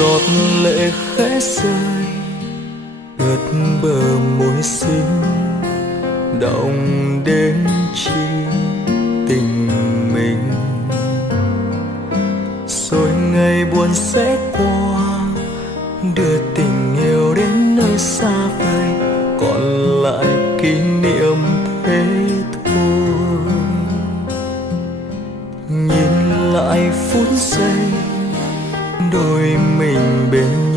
giọt lệ khẽ rơi ướt bờ môi xinh, động đến chi tình mình. Rồi ngày buồn sẽ qua, đưa tình yêu đến nơi xa vời, còn lại kỷ niệm thế thôi. Nhìn lại phút giây đôi mình bên